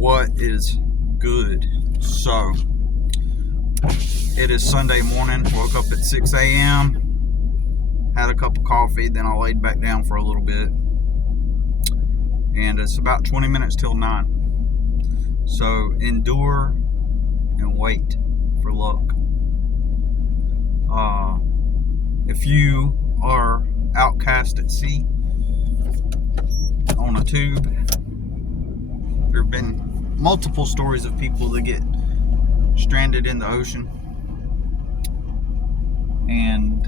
What is good? So it is Sunday morning. Woke up at 6 a.m. Had a cup of coffee, then I laid back down for a little bit, and it's about 20 minutes till 9. So endure and wait for luck. If you are outcast at sea on a tube, there have been multiple stories of people that get stranded in the ocean, and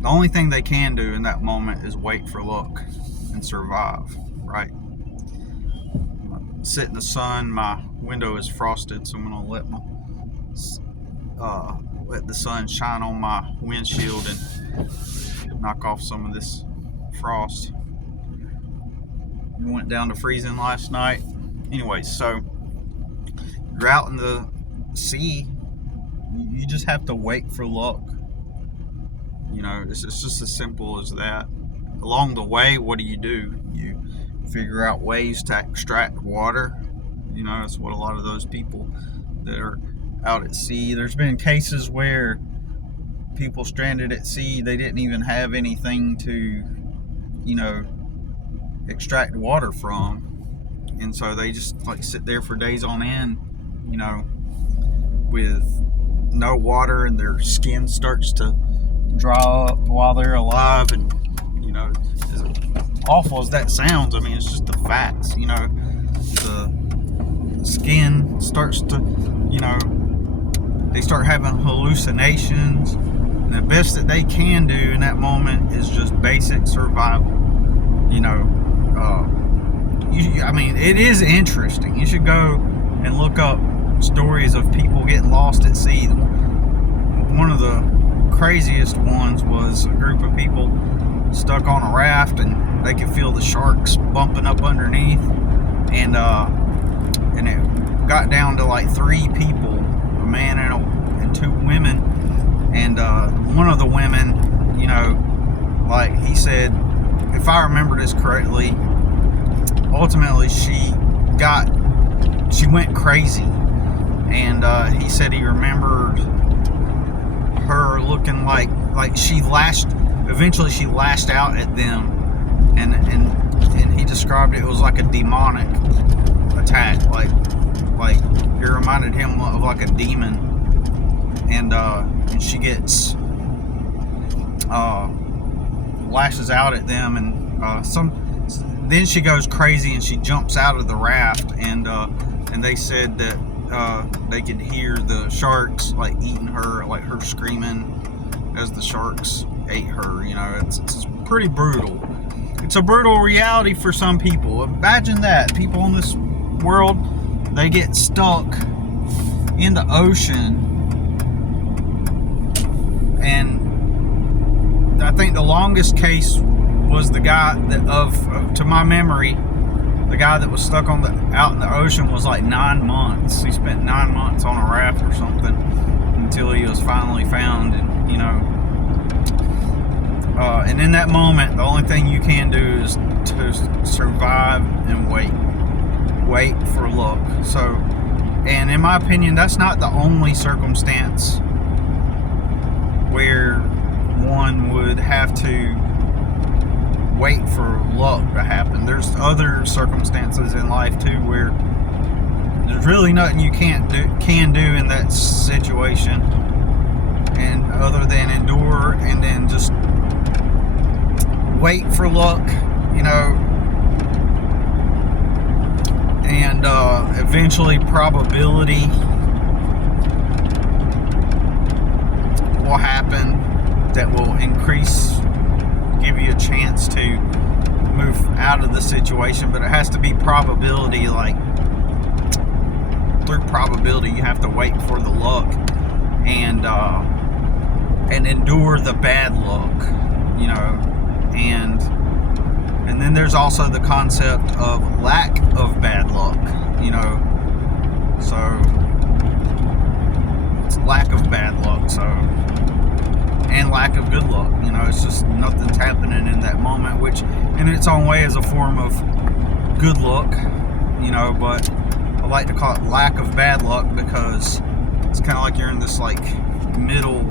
the only thing they can do in that moment is wait for luck and survive, right? Sit in the sun. My window is frosted, so I'm gonna let the sun shine on my windshield and knock off some of this frost. We went down to freezing last night. Anyway, so you're out in the sea. You just have to wait for luck. You know, it's just as simple as that. Along the way, what do? You figure out ways to extract water. You know, it's what a lot of those people that are out at sea. There's been cases where people stranded at sea, they didn't even have anything to, extract water from, and so they just sit there for days on end, with no water, and their skin starts to dry up while they're alive. And as awful as that sounds, I mean, it's just the facts. The skin starts to, they start having hallucinations, and the best that they can do in that moment is just basic survival. It is interesting. You should go and look up stories of people getting lost at sea. One of the craziest ones was a group of people stuck on a raft, and they could feel the sharks bumping up underneath, and it got down to 3 people, a man and 2 women, and one of the women, he said, if I remember this correctly, ultimately she went crazy, and he said he remembered her looking like she lashed out at them, and he described it was like a demonic attack, like it reminded him of like a demon, and she gets lashes out at them, and then she goes crazy and she jumps out of the raft, and they said that they could hear the sharks eating her, her screaming as the sharks ate her. It's pretty brutal. It's a brutal reality for some people. Imagine that. People in this world, they get stuck in the ocean, and I think the longest case was the guy that, to my memory, the guy that was stuck out in the ocean was 9 months. He spent 9 months on a raft or something until he was finally found, and in that moment, the only thing you can do is to survive and wait for luck. So, and in my opinion, that's not the only circumstance where one would have to wait for luck to happen. There's other circumstances in life too where there's really nothing you can do in that situation, and other than endure and then just wait for luck, and eventually probability will happen that will give you a chance to move out of the situation. But it has to be probability, through probability you have to wait for the luck, and endure the bad luck, and then there's also the concept of lack of bad luck, so it's lack of bad luck, and lack of good luck. It's just nothing's happening in that moment, which in its own way is a form of good luck. but I like to call it lack of bad luck, because it's kind of like you're in this like middle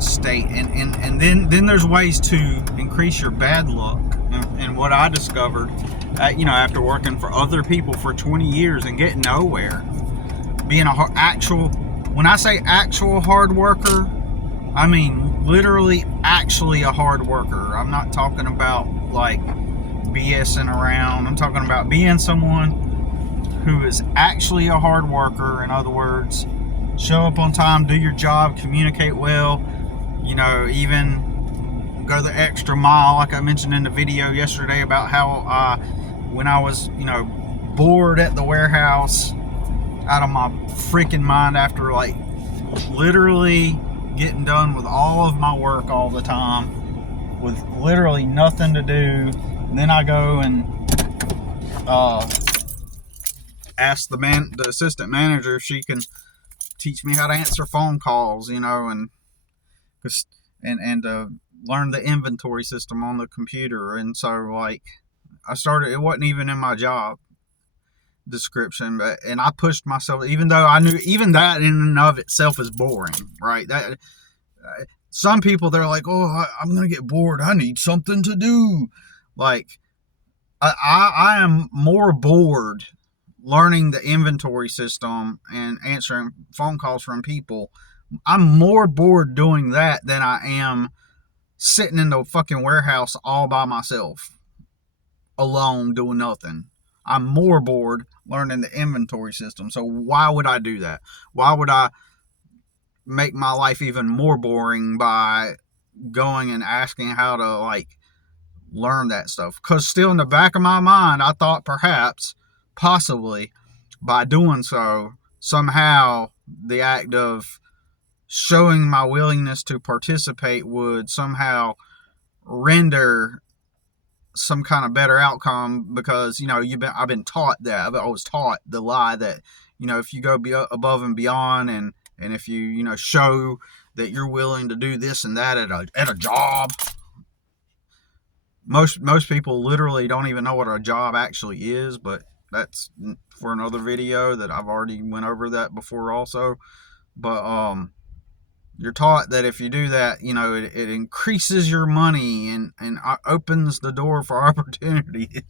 state, and then there's ways to increase your bad luck. And what I discovered, after working for other people for 20 years and getting nowhere, being when I say actual hard worker, I mean literally actually a hard worker. I'm not talking about like BSing around. I'm talking about being someone who is actually a hard worker. In other words, show up on time, do your job, communicate well, even go the extra mile, like I mentioned in the video yesterday about how when I was, bored at the warehouse out of my freaking mind after like literally getting done with all of my work all the time with literally nothing to do. And then I go and ask the assistant manager if she can teach me how to answer phone calls, and learn the inventory system on the computer. And so like I started, it wasn't even in my job description, and I pushed myself, even though I knew even that in and of itself is boring, right? That some people, they're like, oh, I'm gonna get bored, I need something to do. Like I am more bored learning the inventory system and answering phone calls from people. I'm more bored doing that than I am sitting in the fucking warehouse all by myself, alone, doing nothing. I'm more bored learning the inventory system. So why would I do that? Why would I make my life even more boring by going and asking how to like learn that stuff? Because still in the back of my mind, I thought perhaps, possibly, by doing so, somehow the act of showing my willingness to participate would somehow render some kind of better outcome, because I've been taught that. I was taught the lie that if you go above and beyond, and if you show that you're willing to do this and that at a job. Most people literally don't even know what a job actually is, but that's for another video that I've already went over that before also. But you're taught that if you do that, it increases your money and opens the door for opportunities.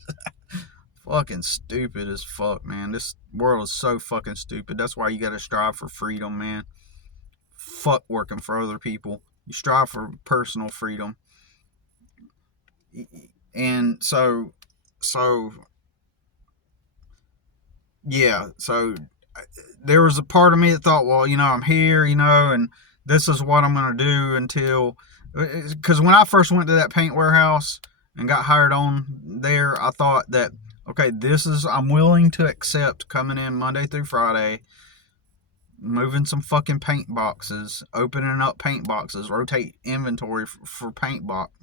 Fucking stupid as fuck, man. This world is so fucking stupid. That's why you gotta strive for freedom, man. Fuck working for other people. You strive for personal freedom. And so yeah, so there was a part of me that thought, well, I'm here, and this is what I'm going to do until, because when I first went to that paint warehouse and got hired on there, I thought that, okay, I'm willing to accept coming in Monday through Friday, moving some fucking paint boxes, opening up paint boxes, rotate inventory for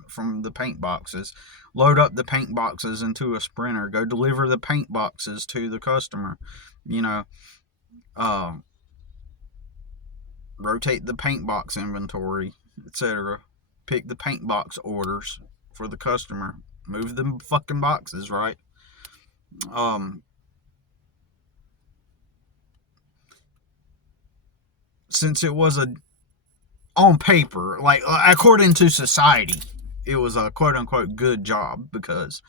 from the paint boxes, load up the paint boxes into a sprinter, go deliver the paint boxes to the customer, rotate the paint box inventory, etc. Pick the paint box orders for the customer, move the fucking boxes, right? Since it was on paper, like according to society, it was a quote unquote good job, because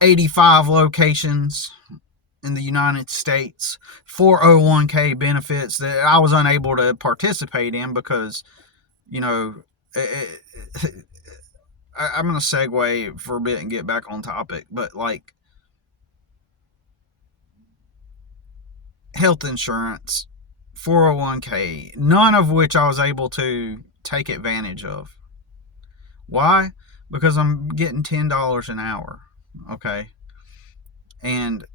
85 locations in the United States, 401k benefits that I was unable to participate in because, I'm going to segue for a bit and get back on topic, but like health insurance, 401k, none of which I was able to take advantage of. Why? Because I'm getting $10 an hour, okay? And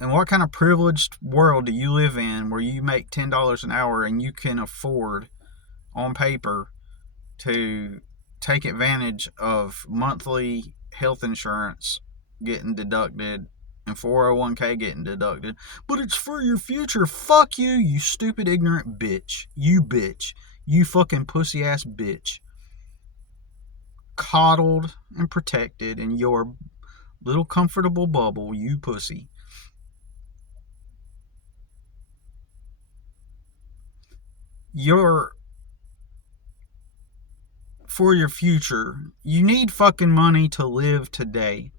what kind of privileged world do you live in where you make $10 an hour and you can afford, on paper, to take advantage of monthly health insurance getting deducted and 401k getting deducted, but it's for your future? Fuck you, you stupid ignorant bitch. You bitch. You fucking pussy ass bitch. Coddled and protected in your Little comfortable bubble, you pussy. You're for your future. You need fucking money to live today.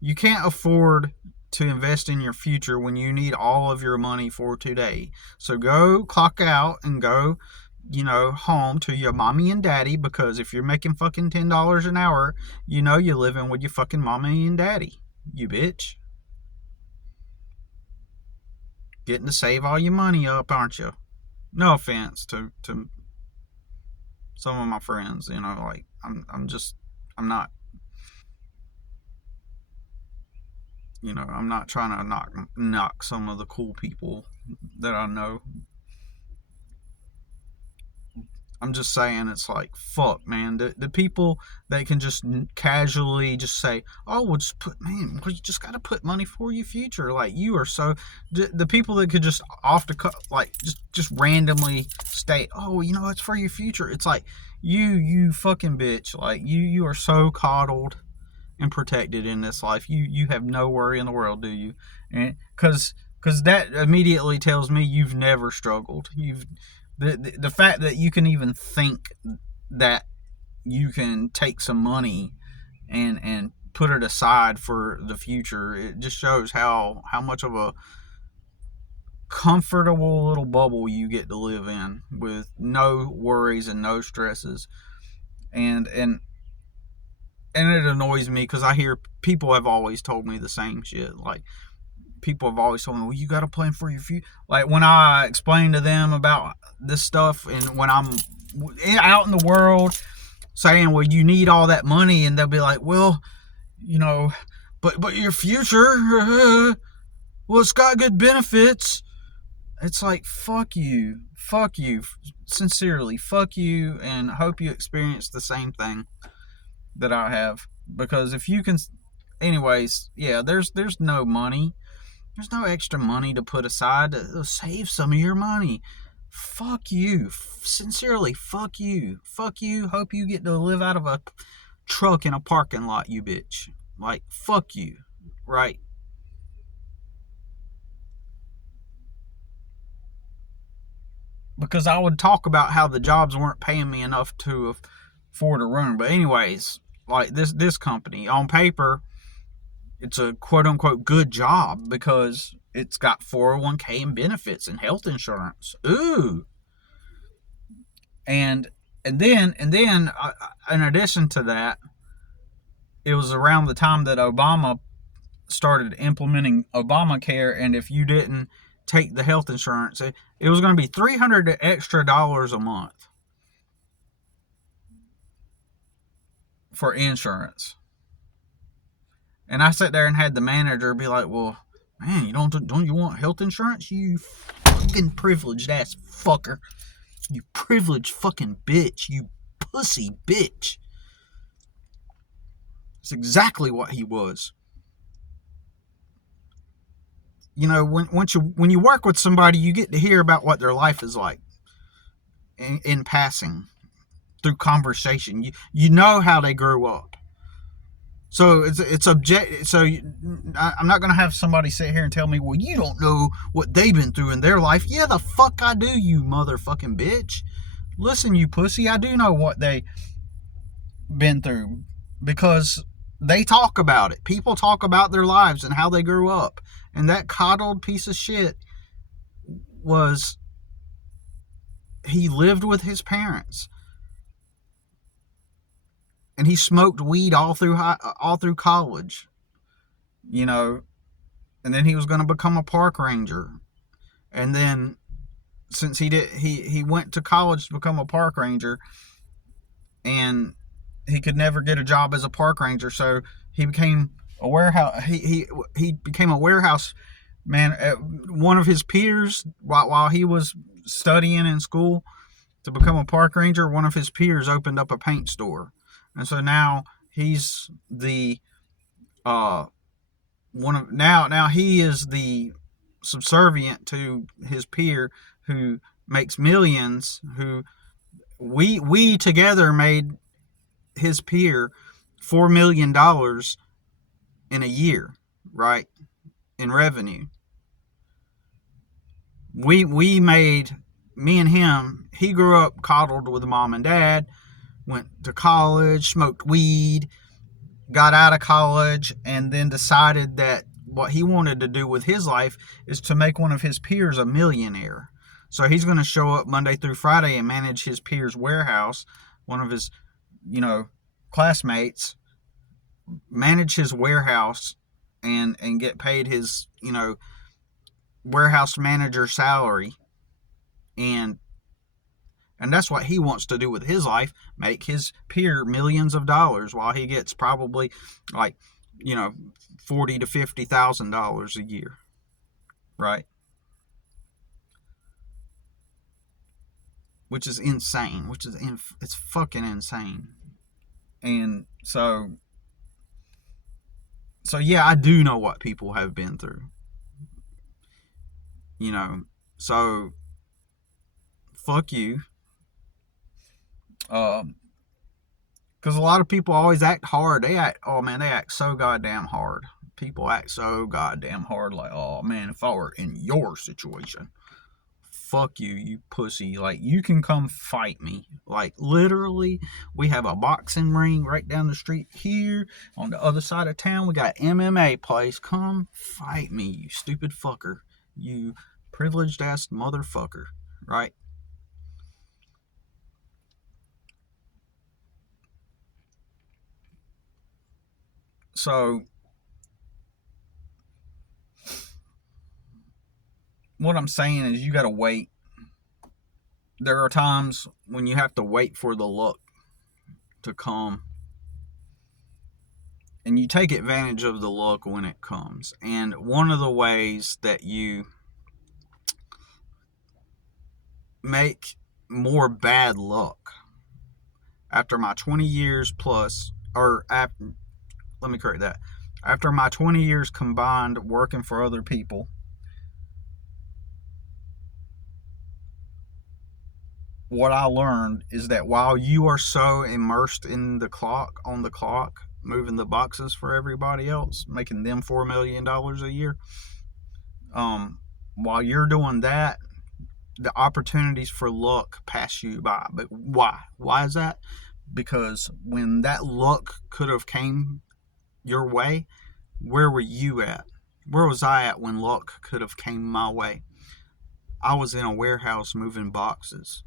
You can't afford to invest in your future when you need all of your money for today. So go clock out and go, home to your mommy and daddy, because if you're making fucking $10 an hour, you're living with your fucking mommy and daddy. You bitch. Getting to save all your money up, aren't you? No offense to some of my friends, like I'm not, I'm not trying to knock some of the cool people that I know. I'm just saying, it's like, fuck, man. The people that can just casually just say, oh, we'll just put, man, well, you just got to put money for your future. Like, you are so, the people that could just off the cut, like, just randomly state, oh, it's for your future. It's like, you fucking bitch. Like, you are so coddled and protected in this life. You have no worry in the world, do you? And because that immediately tells me you've never struggled. The fact that you can even think that you can take some money and put it aside for the future, it just shows how much of a comfortable little bubble you get to live in with no worries and no stresses. And it annoys me because I hear people have always told me the same shit. Like, people have always told me, well, you got to plan for your future. Like, when I explain to them about this stuff, and when I'm out in the world saying, well, you need all that money, and they'll be like, well, but your future, well, it's got good benefits. It's like, fuck you, sincerely, fuck you, and hope you experience the same thing that I have. Because if you can, anyways, yeah, there's no money. There's no extra money to put aside to save some of your money. Fuck you. Sincerely, fuck you. Fuck you. Hope you get to live out of a truck in a parking lot, you bitch. Like, fuck you. Right? Because I would talk about how the jobs weren't paying me enough to afford a room. But anyways, like, this company, on paper, it's a quote unquote good job because it's got 401k and benefits and health insurance. Ooh. And then in addition to that, it was around the time that Obama started implementing Obamacare, and if you didn't take the health insurance, it was going to be $300 extra a month for insurance. And I sat there and had the manager be like, well, man, don't you want health insurance? You fucking privileged ass fucker. You privileged fucking bitch. You pussy bitch. It's exactly what he was. When you work with somebody, you get to hear about what their life is like in passing through conversation. You know how they grew up. So it's objective. So I'm not gonna have somebody sit here and tell me, well, you don't know what they've been through in their life. Yeah, the fuck I do, you motherfucking bitch. Listen, you pussy, I do know what they been through because they talk about it. People talk about their lives and how they grew up. And that coddled piece of shit he lived with his parents. And he smoked weed all through college, and then he was going to become a park ranger, and then since he went to college to become a park ranger, and he could never get a job as a park ranger, so he became a warehouse. He became a warehouse man. One of his peers, while he was studying in school to become a park ranger, one of his peers opened up a paint store. And so now he's the now he is the subservient to his peer who makes millions. Who we together made his peer $4 million in a year, right? In revenue. We made, me and him, he grew up coddled with mom and dad, went to college, smoked weed, got out of college, and then decided that what he wanted to do with his life is to make one of his peers a millionaire. So he's going to show up Monday through Friday and manage his peer's warehouse, one of his, classmates, manage his warehouse and get paid his, warehouse manager salary. And that's what he wants to do with his life, make his peer millions of dollars while he gets probably like, $40,000 to $50,000 a year, right? Which is insane. It's fucking insane. And so yeah, I do know what people have been through, you know. So fuck you. Because a lot of people always act hard. They act so goddamn hard. People act so goddamn hard, like, oh man, if I were in your situation, fuck you, you pussy. Like, you can come fight me. Like, literally, we have a boxing ring right down the street here. On the other side of town, we got MMA place. Come fight me, you stupid fucker. You privileged ass motherfucker, right? So what I'm saying is, you got to wait. There are times when you have to wait for the luck to come, and you take advantage of the luck when it comes. And one of the ways that you make more bad luck, after my 20 years plus, or after, let me correct that, after my 20 years combined working for other people, what I learned is that while you are so immersed in the clock, on the clock, moving the boxes for everybody else, making them $4 million a year, while you're doing that, the opportunities for luck pass you by. But why? Why is that? Because when that luck could have came your way, where were you at? Where was I at when luck could have came my way? I was in a warehouse moving boxes,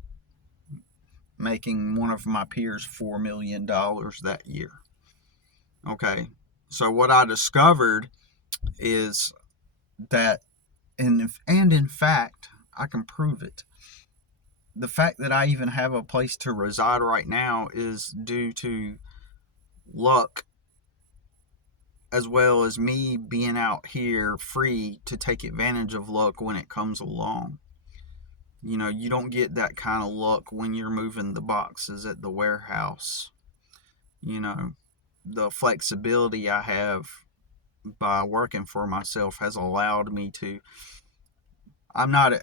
making one of my peers $4 million that year. Okay, so what I discovered is that, and in fact, I can prove it. The fact that I even have a place to reside right now is due to luck, as well as me being out here free to take advantage of luck when it comes along. You don't get that kind of luck when you're moving the boxes at the warehouse. The flexibility I have by working for myself has allowed me to, I'm not,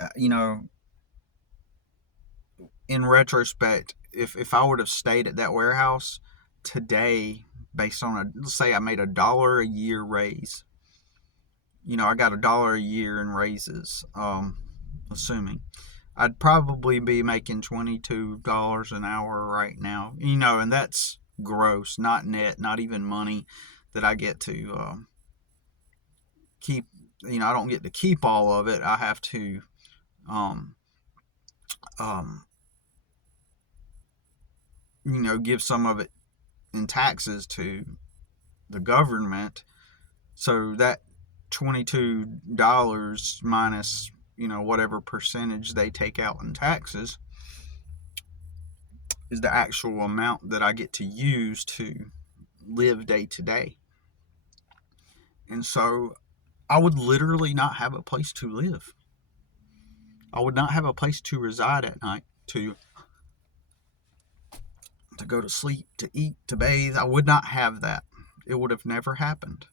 in retrospect, if I would have stayed at that warehouse today, based on let's say I made $1 a year raise, I got $1 a year in raises, assuming I'd probably be making $22 an hour right now, and that's gross, not net, not even money that I get to keep. I don't get to keep all of it. I have to um, um, give some of it in taxes to the government. So that $22 minus, whatever percentage they take out in taxes is the actual amount that I get to use to live day to day. And so I would literally not have a place to live. I would not have a place to reside at night, to go to sleep, to eat, to bathe. I would not have that. It would have never happened.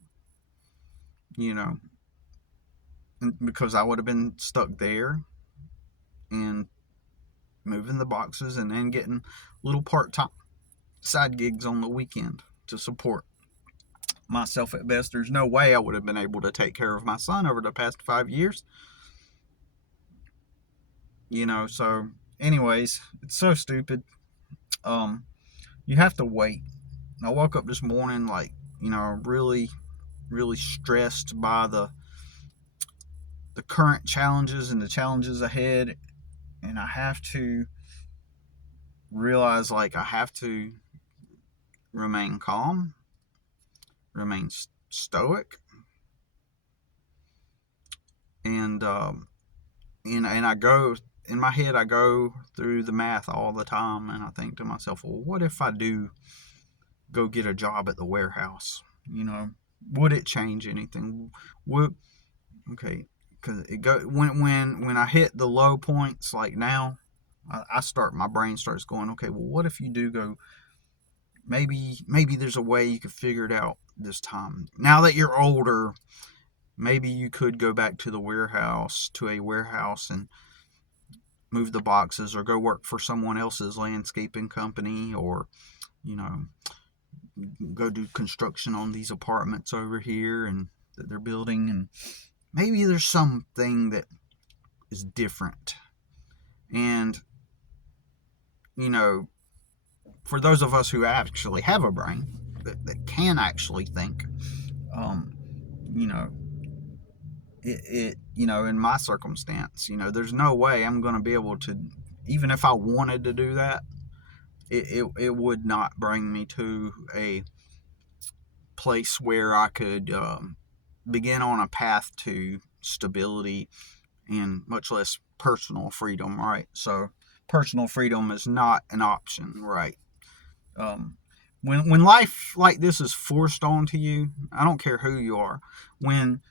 Because I would have been stuck there and moving the boxes and then getting little part-time side gigs on the weekend to support. myself at best. There's no way I would have been able to take care of my son over the past 5 years. So anyways, it's so stupid. You have to wait. I woke up this morning like, really, really stressed by the current challenges and the challenges ahead. And I have to realize, like, I have to remain calm, remain stoic, and I go in my head, I go through the math all the time, and I think to myself, well, what if I do go get a job at the warehouse? Would it change anything? Okay, because when I hit the low points, like now, my brain starts going, okay, well, what if you do go? Maybe there's a way you could figure it out this time. Now that you're older, maybe you could go back to a warehouse and move the boxes, or go work for someone else's landscaping company, or go do construction on these apartments over here and that they're building, and maybe there's something that is different. And for those of us who actually have a brain that can actually think, in my circumstance, there's no way I'm going to be able to, even if I wanted to do that, it would not bring me to a place where I could begin on a path to stability and much less personal freedom, right? So personal freedom is not an option, right? When life like this is forced onto you, I don't care who you are, when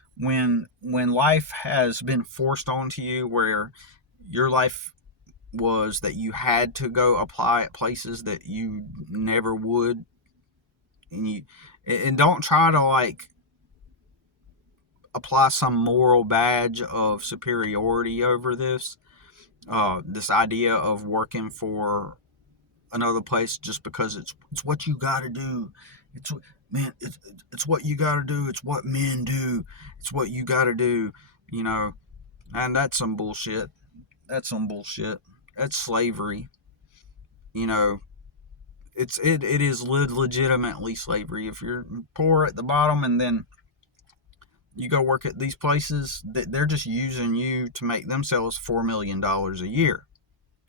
life has been forced onto you, where your life was that you had to go apply at places that you never would, and don't try to like apply some moral badge of superiority over this idea of working for another place just because it's what you got to do. It's what you got to do. It's what men do. It's what you got to do, and that's some bullshit. That's slavery. It is legitimately slavery. If you're poor at the bottom and then you go work at these places, they're just using you to make themselves $4 million a year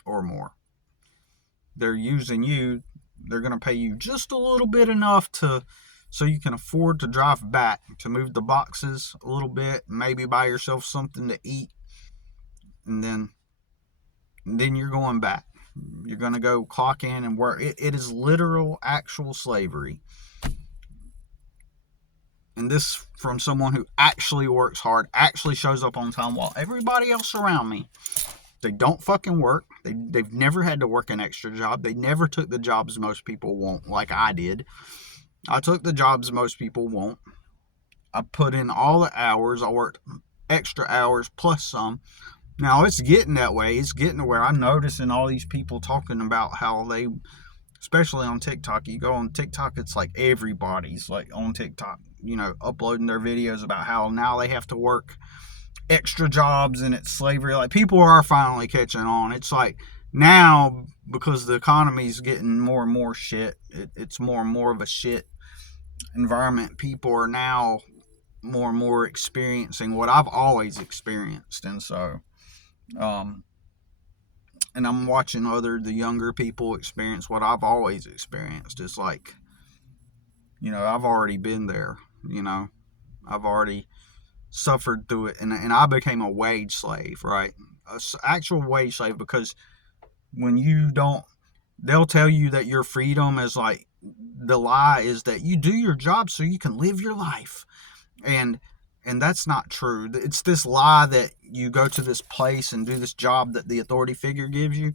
or more. They're using you. They're going to pay you just a little bit enough so you can afford to drive back, to move the boxes a little bit, maybe buy yourself something to eat, and then you're going back. You're going to go clock in and work. It is literal, actual slavery. And this from someone who actually works hard, actually shows up on time, while everybody else around me, they don't fucking work. They've never had to work an extra job. They never took the jobs most people won't, like I did. I took the jobs most people won't. I put in all the hours. I worked extra hours plus some. Now it's getting that way. It's getting to where I'm noticing all these people talking about how they, especially on TikTok, you go on TikTok, it's like everybody's like on TikTok, uploading their videos about how now they have to work extra jobs and it's slavery. Like, people are finally catching on. It's like now, because the economy's getting more and more shit, it's more and more of a shit environment. People are now more and more experiencing what I've always experienced. And so and I'm watching the younger people experience what I've always experienced. It's like, I've already been there. I've already suffered through it, and I became a wage slave, right? An actual wage slave, because when you don't, they'll tell you that your freedom is like, the lie is that you do your job so you can live your life, and that's not true. It's this lie that you go to this place and do this job that the authority figure gives you,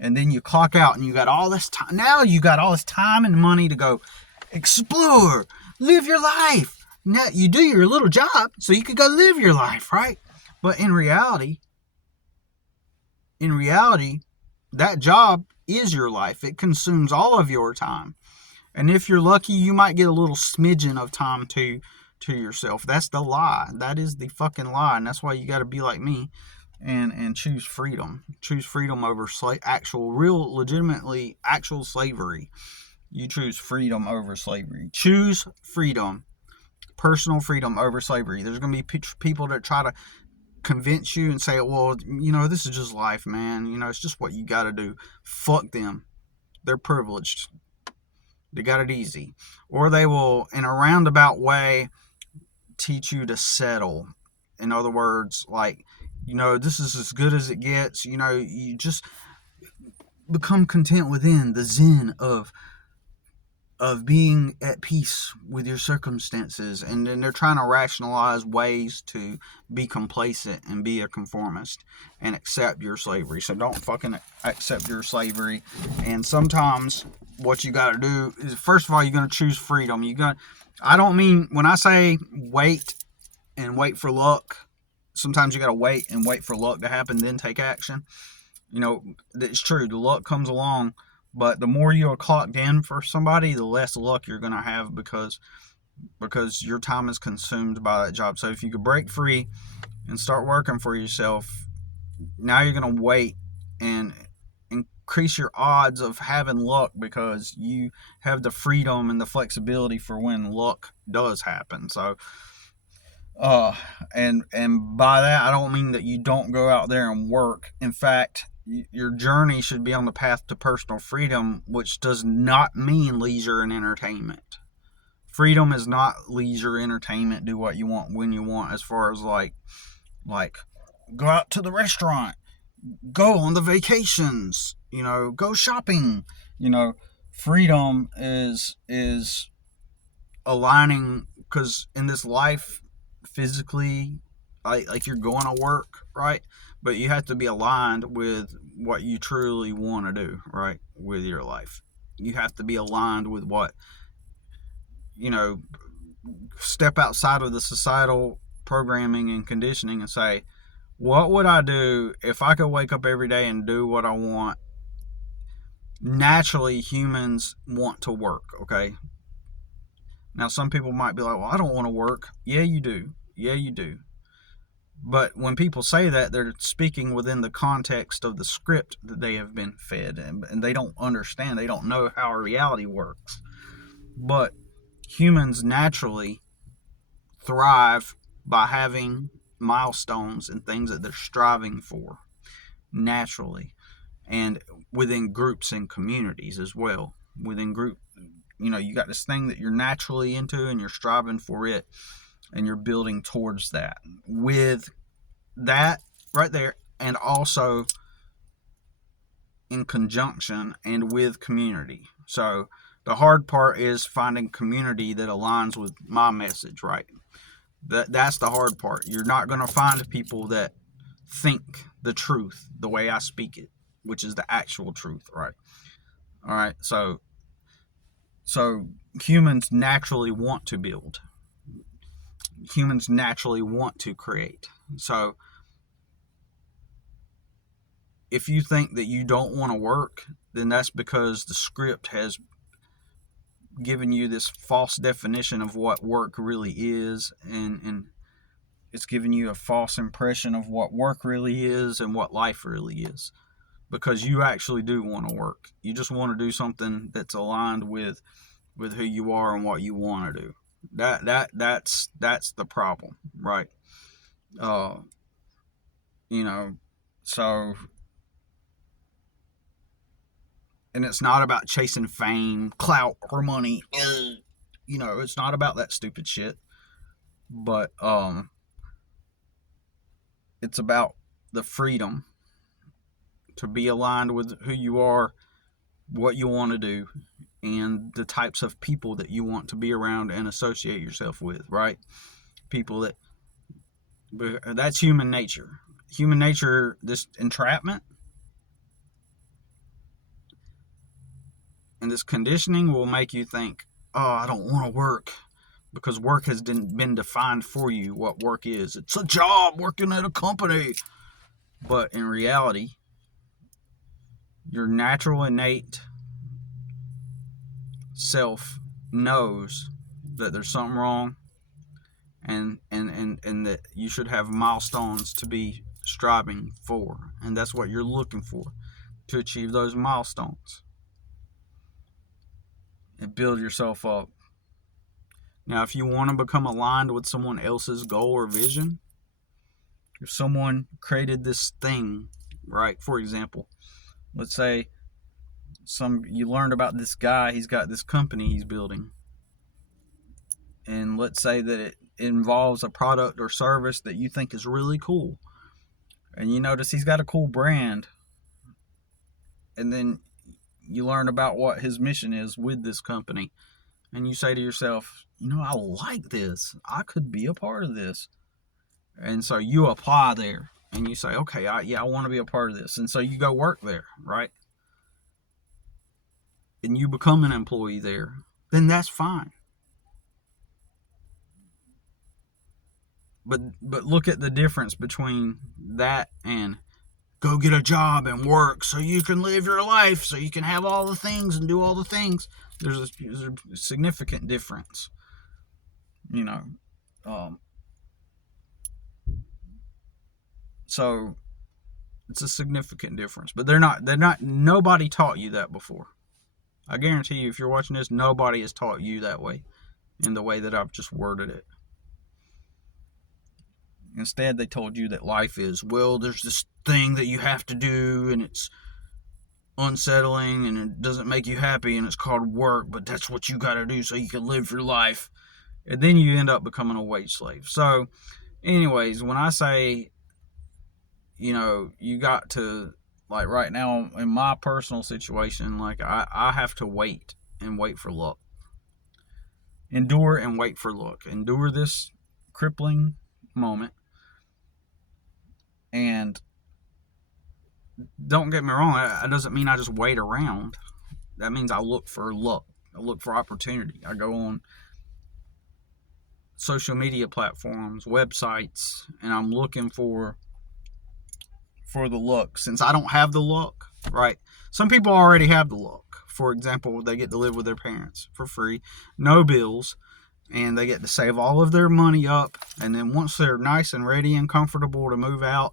and then you clock out and you got all this time. Now you got all this time and money to go explore, live your life. Now you do your little job so you could go live your life, right? But in reality, that job is your life. It consumes all of your time. And if you're lucky, you might get a little smidgen of time to yourself. That's the lie. That is the fucking lie. And that's why you got to be like me and choose freedom. Choose freedom over actual, real, legitimately actual slavery. You choose freedom over slavery. Choose freedom, personal freedom over slavery. There's going to be people that try to convince you and say, well, this is just life, man. It's just what you got to do. Fuck them. They're privileged. They got it easy. Or they will, in a roundabout way, teach you to settle. In other words, like, this is as good as it gets. You just become content within the zen of being at peace with your circumstances. And then they're trying to rationalize ways to be complacent and be a conformist and accept your slavery. So don't fucking accept your slavery. And sometimes what you got to do is, first of all, you're going to choose freedom. I don't mean, when I say wait and wait for luck, sometimes you got to wait and wait for luck to happen, then take action. It's true. The luck comes along, but the more you are clocked in for somebody, the less luck you're going to have because your time is consumed by that job. So if you could break free and start working for yourself, now you're going to wait and increase your odds of having luck because you have the freedom and the flexibility for when luck does happen. So and by that, I don't mean that you don't go out there and work. In fact, your journey should be on the path to personal freedom, which does not mean leisure and entertainment. Freedom is not leisure, entertainment, do what you want when you want, as far as like go out to the restaurant, go on the vacations, go shopping. Freedom is aligning, because in this life, physically, like you're going to work, right? But you have to be aligned with what you truly want to do, right? With your life. You have to be aligned with what, step outside of the societal programming and conditioning and say, what would I do if I could wake up every day and do what I want? Naturally, humans want to work, okay? Now, some people might be like, well, I don't want to work. Yeah, you do. Yeah, you do. But when people say that, they're speaking within the context of the script that they have been fed, and they don't understand. They don't know how reality works. But humans naturally thrive by having milestones and things that they're striving for, naturally, and within groups and communities as well. Within group, you got this thing that you're naturally into and you're striving for it, and you're building towards that. With that right there, and also in conjunction and with community. So the hard part is finding community that aligns with my message, right? That's the hard part. You're not going to find people that think the truth the way I speak it, which is the actual truth, right? All right, so humans naturally want to build. Humans naturally want to create. So if you think that you don't want to work, then that's because the script has given you this false definition of what work really is, and it's giving you a false impression of what work really is and what life really is, because you actually do want to work. You just want to do something that's aligned with who you are and what you want to do. That's the problem, right? So, and it's not about chasing fame, clout, or money. It's not about that stupid shit. But it's about the freedom to be aligned with who you are, what you want to do, and the types of people that you want to be around and associate yourself with, right? People that's human nature. Human nature, this entrapment and this conditioning will make you think, oh, I don't want to work, because work has been defined for you what work is. It's a job, working at a company. But in reality, your natural innate self knows that there's something wrong, and that you should have milestones to be striving for, and that's what you're looking for to achieve those milestones and build yourself up. Now, if you want to become aligned with someone else's goal or vision, if someone created this thing, right? For example, let's say you learned about this guy, he's got this company he's building. And let's say that it involves a product or service that you think is really cool. And you notice he's got a cool brand. And then you learn about what his mission is with this company. And you say to yourself, I like this. I could be a part of this. And so you apply there. And you say, okay, I want to be a part of this. And so you go work there, right? And you become an employee there. Then that's fine. But look at the difference between that and go get a job and work so you can live your life, so you can have all the things and do all the things. There's a significant difference. So it's a significant difference. But nobody taught you that before. I guarantee you, if you're watching this, nobody has taught you that way, in the way that I've just worded it. Instead, they told you that life is, there's this thing that you have to do, and it's unsettling, and it doesn't make you happy, and it's called work, but that's what you got to do so you can live your life. And then you end up becoming a wage slave. So, anyways, when I say, you got to, like right now, in my personal situation, like I have to wait for luck. Endure and wait for luck. Endure this crippling moment. And don't get me wrong, that doesn't mean I just wait around. That means I look for luck. I look for opportunity. I go on social media platforms, websites, and I'm looking for the luck. Since I don't have the luck, right? Some people already have the luck. For example, they get to live with their parents for free, no bills, and they get to save all of their money up. And then once they're nice and ready and comfortable to move out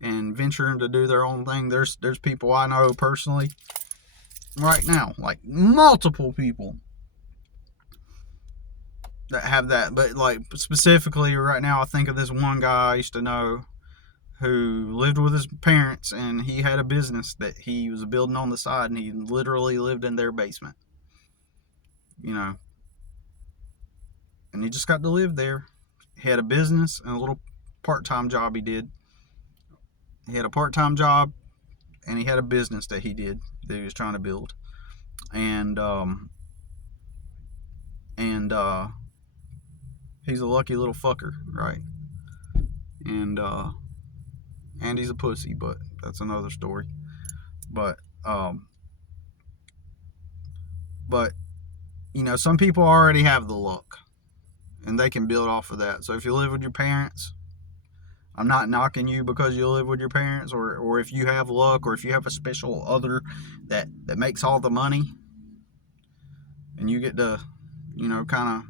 and venture into do their own thing, there's people I know personally right now, like multiple people that have that. But like specifically right now, I think of this one guy I used to know who lived with his parents, and he had a business that he was building on the side, and he literally lived in their basement. And he just got to live there. He had a business and a little part-time job he did. He had a part-time job, and he had a business that he did, that he was trying to build. And he's a lucky little fucker, right? And he's a pussy, but that's another story. But some people already have the luck, and they can build off of that. So if you live with your parents, I'm not knocking you because you live with your parents, or if you have luck, or if you have a special other that makes all the money, and you get to, kind of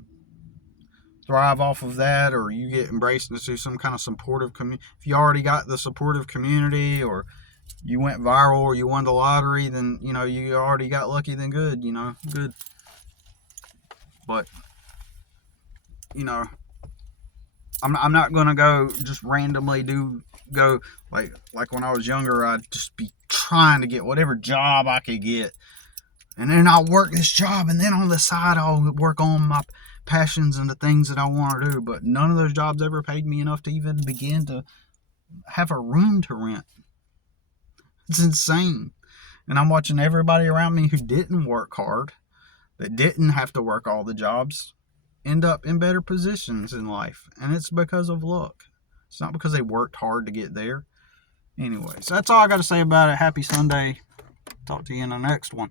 thrive off of that, or you get embraced into some kind of supportive community. If you already got the supportive community, or you went viral, or you won the lottery, then you already got lucky. Then good, good. But I'm not gonna go just randomly go like when I was younger. I'd just be trying to get whatever job I could get, and then I'll work this job, and then on the side I'll work on my passions and the things that I want to do. But none of those jobs ever paid me enough to even begin to have a room to rent. It's insane. And I'm watching everybody around me who didn't work hard, that didn't have to work all the jobs, end up in better positions in life. And it's because of luck. It's not because they worked hard to get there. Anyways, that's all I got to say about it. Happy Sunday. Talk to you in the next one.